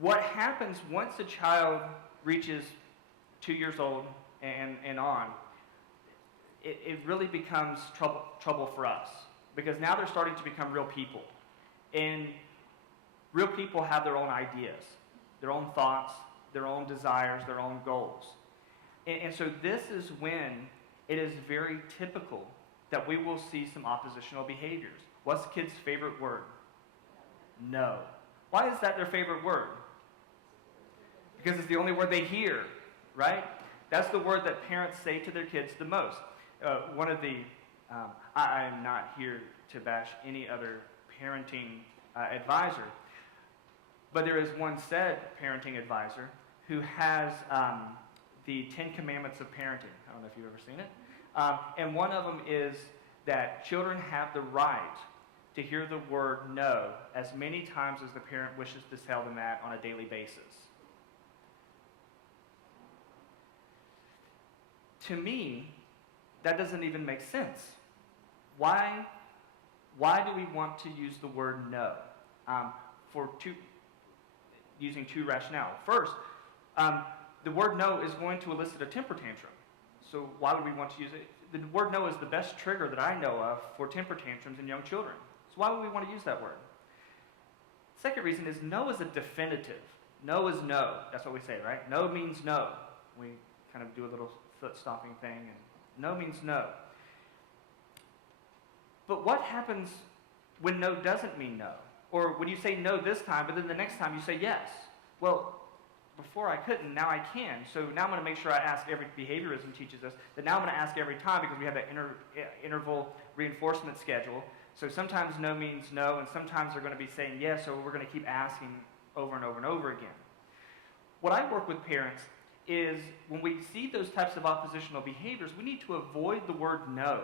What happens once a child reaches 2 years old and on, it really becomes trouble for us, because now they're starting to become real people. And real people have their own ideas, their own thoughts, their own desires, their own goals. And so this is when it is very typical that we will see some oppositional behaviors. What's the kid's favorite word? No. Why is that their favorite word? Because it's the only word they hear, right? That's the word that parents say to their kids the most. I'm not here to bash any other parenting advisor, but there is one said parenting advisor who has the 10 Commandments of Parenting. I don't know if you've ever seen it. And one of them is that children have the right to hear the word no as many times as the parent wishes to tell them that on a daily basis. To me, that doesn't even make sense. Why do we want to use the word no? Using two rationale. First, the word no is going to elicit a temper tantrum. So why would we want to use it? The word no is the best trigger that I know of for temper tantrums in young children. So why would we want to use that word? Second reason is no is a definitive. No is no. That's what we say, right? No means no. We kind of do a little foot stomping thing, and no means no. But what happens when no doesn't mean no? Or when you say no this time, but then the next time you say yes? Well, before I couldn't, now I can. So now I'm going to make sure I ask every, behaviorism teaches us, that now I'm going to ask every time, because we have that interval reinforcement schedule. So sometimes no means no, and sometimes they're going to be saying yes, so we're going to keep asking over and over and over again. What I work with parents is when we see those types of oppositional behaviors, we need to avoid the word no.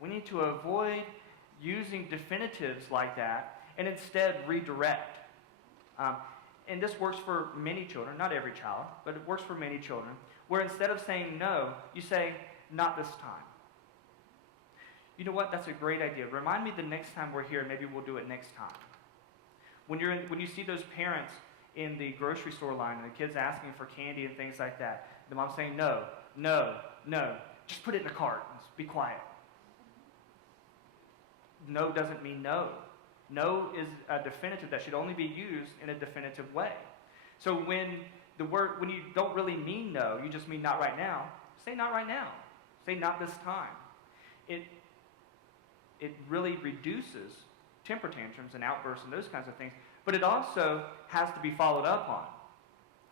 We need to avoid using definitives like that and instead redirect. And this works for many children, not every child, but it works for many children, where instead of saying no, you say, not this time. You know what? That's a great idea. Remind me the next time we're here, maybe we'll do it next time. When you see those parents in the grocery store line and the kids asking for candy and things like that, the mom's saying, no, no, no, just put it in the cart and be quiet. No doesn't mean no. No is a definitive that should only be used in a definitive way. So when you don't really mean no, you just mean not right now, say not right now. Say not this time. It really reduces temper tantrums and outbursts and those kinds of things, but it also has to be followed up on.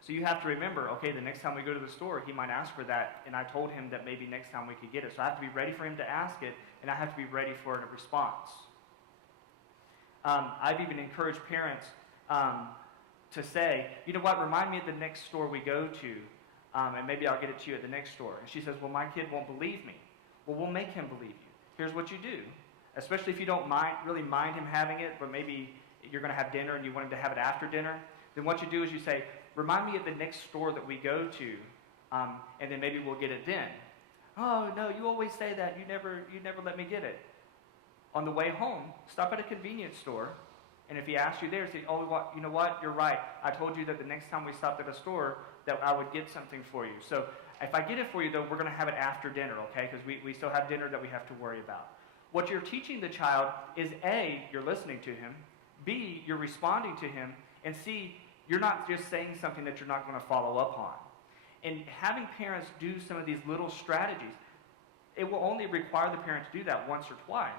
So you have to remember, okay, the next time we go to the store, he might ask for that, and I told him that maybe next time we could get it. So I have to be ready for him to ask it, and I have to be ready for a response. I've even encouraged parents to say, you know what, remind me at the next store we go to, and maybe I'll get it to you at the next store. And she says, well, my kid won't believe me. Well, we'll make him believe you. Here's what you do, especially if you don't really mind him having it, but maybe you're going to have dinner and you want him to have it after dinner. Then what you do is you say, remind me at the next store that we go to, and then maybe we'll get it then. Oh, no, you always say that. You never let me get it. On the way home, stop at a convenience store, and if he asks you there, say, oh, you know what, you're right. I told you that the next time we stopped at a store that I would get something for you. So if I get it for you, though, we're going to have it after dinner, okay? Because we still have dinner that we have to worry about. What you're teaching the child is, A, you're listening to him, B, you're responding to him, and C, you're not just saying something that you're not going to follow up on. And having parents do some of these little strategies, it will only require the parent to do that once or twice.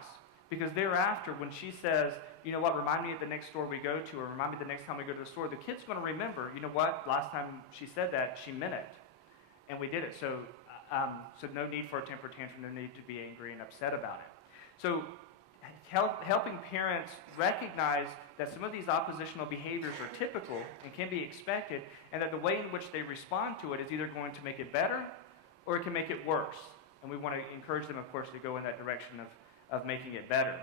Because thereafter, when she says, you know what, remind me at the next store we go to, or remind me the next time we go to the store, the kid's going to remember, you know what, last time she said that, she meant it. And we did it. So no need for a temper tantrum, no need to be angry and upset about it. So helping parents recognize that some of these oppositional behaviors are typical and can be expected, and that the way in which they respond to it is either going to make it better or it can make it worse. And we want to encourage them, of course, to go in that direction of making it better.